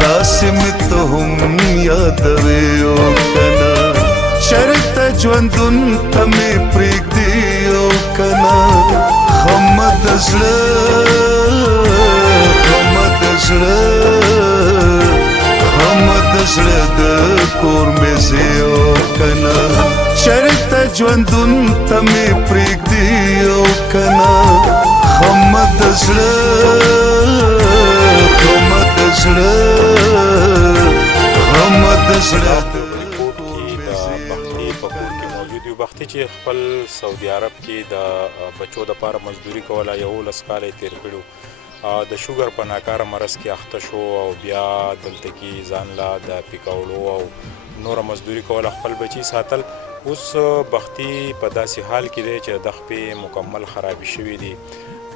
داسمت هم یادوي او کنا شرط ژوندون ته مې پرېږدي او کنا خمد زړه د کور مې زه او کنا شرط ژوندون ته مې پرېږدي او کنا خمد زړه بختي چې خپل سعودي عرب کې د بچو د پاره مزدوري کوله 11 کاله تیر کړو د شوګر په ناکاره مرض کې اخته شو او بیا دلته کې ځان لا د پیکاولو او نور مزدوري کوله خپل بچي ساتل اوس بختي په داسې حال کې دی چې د خپې مکمل خرابي شوي دي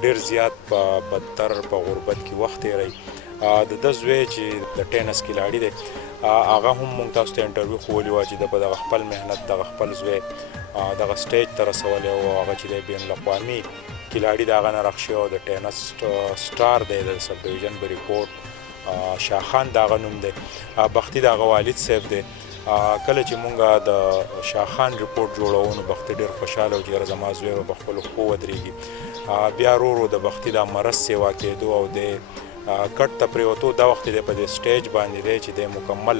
ډیر زیات په بدتر په غربت کې وخت تیری د ده زوی چې د ټینس کلاړي دی هغه هم مونږ تاسو ته انټرویو ښوولي وه چې د په دغه خپل محنت دغه خپل زوی دغه سټیج ته رسولی او هغه چې دی بین الاقوامي کلاړي د هغه نه رخ شوی او د ټینس سټار دی د سب ډویژن بریکوټ شاخان د هغه نوم دی بختي د هغه والد صاحب دی کله چې مونږ د شاخان ریپورټ جوړو نو بختي ډېر خوشحاله و چې یاره زما زوی به په خپلو پښو ودرېږي بیا ورو ورو د بختي دا مرض سیوا کېدو او د کټ ته پرېوتو دا وخت دی په دې سټیج باندې دی چې دی مکمل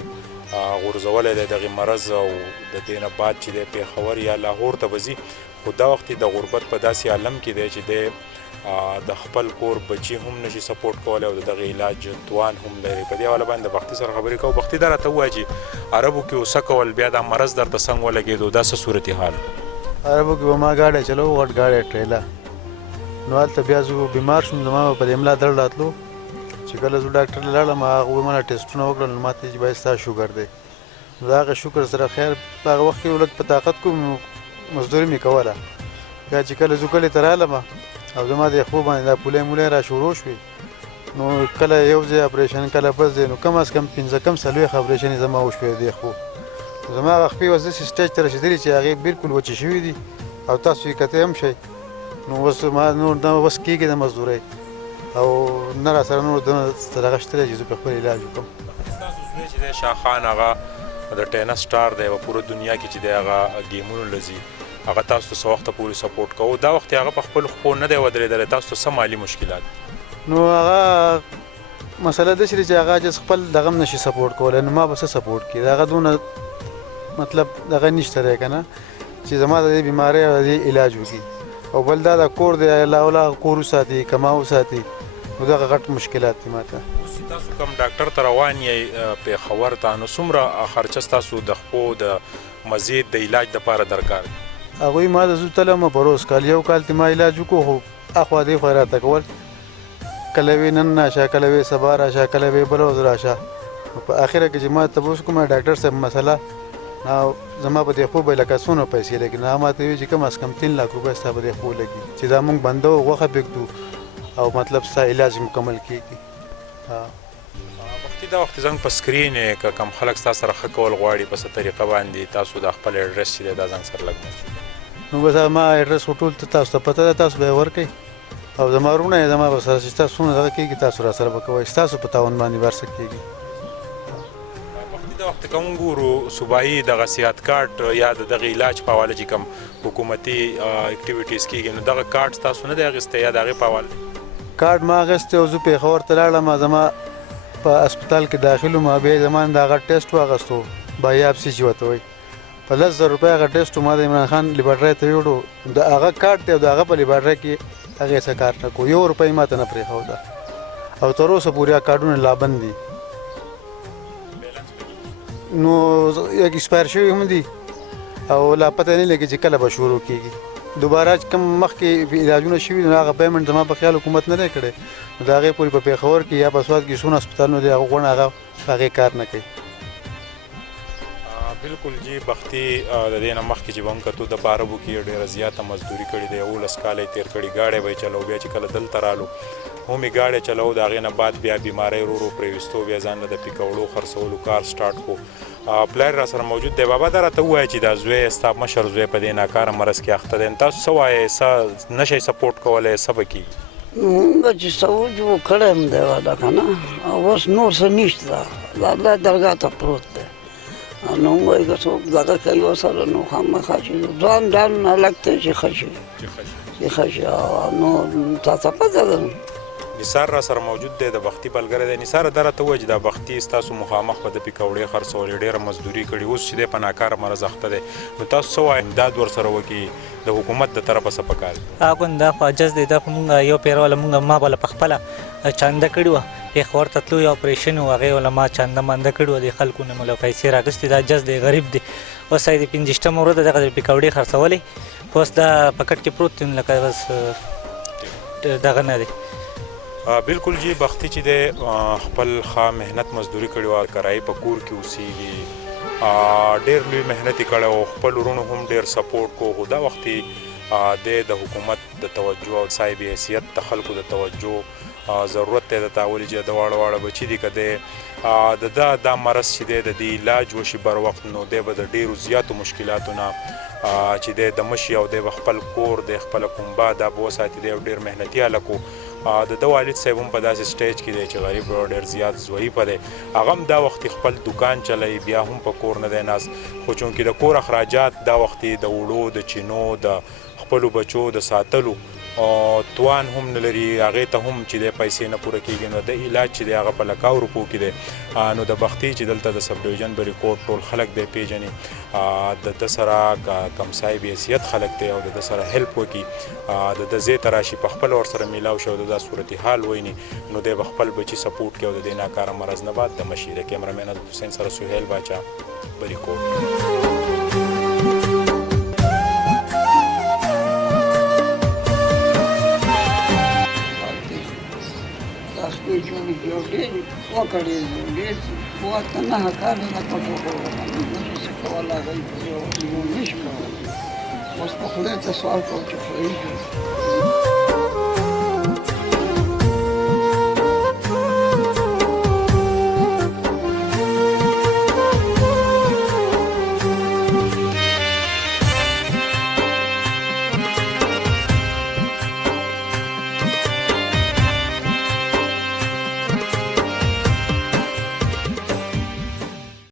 غورځولی دی دغې مرض او د دې نه بعد چې دی پېښور یا لاهور ته به ځي خو دا وخت د غربت په داسې عالم کې دی چې دی د خپل کور بچي هم نشي سپورټ کولی او د دغې علاج توان هم لري په دې حواله باندې د بختي سره خبرې کوو بختي دا راته ووایه چې عربو کې اوسه کول بیا دا مرض درته څنګه ولګېدو دا څه صورتحال عربو کې به ما ګاډی چلو غټ ګاډی ټریله نو هلته بیا زه بیمار شوم زما به په دې ملا درد راتلو چې کله زه ډاکټر ته لاړم هغه وویل ما ټسټونه وکړل نو ما ته چې باید ستا شوګر دی نو د هغه شکر سره خیر په هغه وخت کې لږ په طاقت کوم مزدوري مې کوله بیا چې کله زه کلي ته رالم او زما د یخو باندې دا پولې مولې را شروع شوې نو کله یو ځای اپریشن کله بل ځای نو کم از کم 15 کم څلوېښت اپریشنې زما وشوې د یخو زما هغه خپې اوس داسې سټیج ته رسېدلي چې هغې بالکل وچې شوي دي او تاسو یې کتی هم شئ نو اوس ما نور دا بس کېږي د مزدورۍ او نه را سره نور دونه دغه شته دی چې زه په خپل علاج وکړم ستاسو زوی چې دی شاخان هغه د ټینس سټار دی په پوره دنیا کې چې دی هغه ګیمونو له ځي هغه تاسو ته څه وخته پورې سپورټ کوو دا وخت هغه په خپلو خپو نه دی ودرېدلی تاسو ته څه مالي مشکلات نو هغه مسله داسې دی چې هغه چې خپل دغه هم نشي سپورټ کولی نو ما به څه سپورټ کړي د هغه دونه مطلب دغه نشته دی که نه چې زما د دې بیمارۍ او د دې علاج وکړي او بل دا د کور دی الله ولا کور وساتي کما وساتي نو دغه غټ مشکلات دي ما ته اوس تاسو کوم ډاکټر ته روان یې پېښور ته نو څومره خرچه ستاسو د خپو د مزید د علاج دپاره درکار دي هغوی ما د زه تلم په روز کال یو کال ته ما علاج وکړو خو اخوا دې خوا یې راته کول کله وی نن راشه کله وی سبا راشه کله وی بله ورځ راشه په اخره کې چې ما تپوس کوم ډاکټر صاحب مسله زما په دې خو به لکه څونه پیسې لګي نو ما ته ویل چې کم از کم 3 लाख روپۍ ستا په دې خو لګي چې دا موږ بنده او غوښه پرېږدو او مطلب ستا علاج مکمل کېږي وختي دا وخت زنګ په سکرین که کم خلک ستا سره ښه کول غواړي په څه طریقه باندې تاسو د خپل اډرس چې دی دا زنګ سره لږ نو بس ما اډرس ټول تاسو ته پته ده تاسو به یې ورکئ او زما وروڼه یې زما به سره چې تاسو څومره دغه کېږي تاسو را سره به کوئ ستاسو په تاوان باندې بار څه کېږي د وخت کوم ګورو صوبایي دغه صحت کارت یا د دغه علاج په حواله چې کوم حکومتي اکټیویټیز کېږي نو دغه کارت تاسو نه دی اخیستی یا د هغې په حواله کارت ما اخیستی او زه پېښور ته لاړم زما په هسپتال کې داخل وم بیا یې زما د هغه ټیسټ واخیستو بایاپسي چې ورته وایي په 10,000 روپۍ هغه ټیسټ ما د عمران خان لیبارټرۍ ته یوړو د هغه کارت دی او د هغه په لیبارټرۍ کې هغې څه کار نه کوو 1 روپۍ ما ته نه پرېښوده او تر اوسه پورې هغه کارډونه لا بند دي نو ایکسپایر شوي هم دي او لا پته نه لګي چې کله به شروع کېږي دوباره چې کوم مخکې علاجونه شوي نو هغه پیمنټ زما په خیال حکومت نه دی کړی نو د هغې پورې په پېښور کې یا په سوات کې څونه هسپتالونه دي هغه غوڼه هغې کار نه کوي بالکل جی بختي د دې نه مخکې چې به هم کتو د باربو کې ډېره زیاته مزدوري کړې دی 11 کاله یې تېر کړي ګاډی به یې چلو بیا چې کله دلته رالو هم یې ګاډی چلو د هغې نه بعد بیا بیمارۍ ورو ورو پرېویستو بیا ځان له د پیکوړو خرڅولو کار سټارټ کو پلار را سره موجود دی. بابا دا راته ووایه چې دا زوی ستا مشر زوی په دې ناکاره مرض کې اخته دی، تاسو څه وایې؟ څه نشئ سپورټ کولی؟ څه به کېږي؟ مونږ چې سوچ وکړی هم دی واده که نه، اوس نور څه نشته، د الله درګاه ته پروت دی. نو موږ وایو که څوک دغه کوي ورسره نو خامخا چې ځوان ډان هلک دی چې ښه شي، چې ښه شي. نو تا ته پته ده نثار را سره موجود دی، د بختي ملګری دی. نثار دا راته ووایه چې دا بختي ستاسو مخامخ به د پکوړې خرڅولې، ډېره مزدوري کړې، اوس چې دی په ناکاره مرض اخته دی، نو تاسو څه وایئ امداد ورسره وکړي د حکومت د طرفه څه پکار دي؟ اګون دا خو عجز دی، دا خو مونږ یو پیروله مونږ ما بله په خپله چانده کړې وه، پېښور ته تلو یو اپریشن و، هغې وله ما چانده مانده کړې وه، د خلکو نه مو له پیسې رااخېستې. دا عجز دی، غریب دی. اوس یې د 15مه ورځ دغه د پکوړې خرڅولې، خو اوس دا په کټ کې پروت دی، لکه بس دغه نه دی. بالکل جی، بختي چې دی خپل ښه محنت مزدوري کړې وه، کرایي په کور کې اوسېږي، ډېر لوی محنت یې کړی و، خپل ورونو هم ډېر سپورټ کو، خو دا وخت دی د حکومت د توجه او صاحب حیثیت د خلکو د توجه ضرورت دی د تاولي چې د واړه واړه بچي دي که دی د ده دا مرض چې دی د دې علاج وشي بر وخت، نو دی به د ډېرو زیاتو مشکلاتو نه چې دی د مشي او دی به خپل کور دی خپله کومبه دا به وساتي. دی یو ډېر محنتي هلک و. د ده والد صاحب هم په داسې سټیج کې دی چې غریب او ډېر زیات ضعیفه دی، هغه هم دا وختې خپل دوکان چلوي، بیا هم په کور نه دی ناست، خو چونکې د کور اخراجات دا وختې د وړو د چینو د خپلو بچو د ساتلو توان هم نه لري، هغې ته هم چې دی پیسې نه پوره کېږي، نو د علاج چې دی هغه په لکاو روپو کې دی. نو د بختي چې دلته د سب ډویژن بریکوټ ټول خلک دی پیژني، د ده سره کم صاحب حیثیت خلک دی او د ده سره هیلپ وکړي، د ده ځای ته راشي، په خپله ورسره میلاو شي او د دا صورتحال وویني، نو دی به خپل بچي سپورټ کړي او د دې ناکاره مرض نه بعد د مشي. د کیمرامین حسین سره سهیل باچا، بریکوټ. ډېر وکړې، ډېر ورته 9 کاله نه پټو کړو، نه شي کولی، هغوی یو نه شي کولی. اوس په خدای ته سوال کوم چې خدای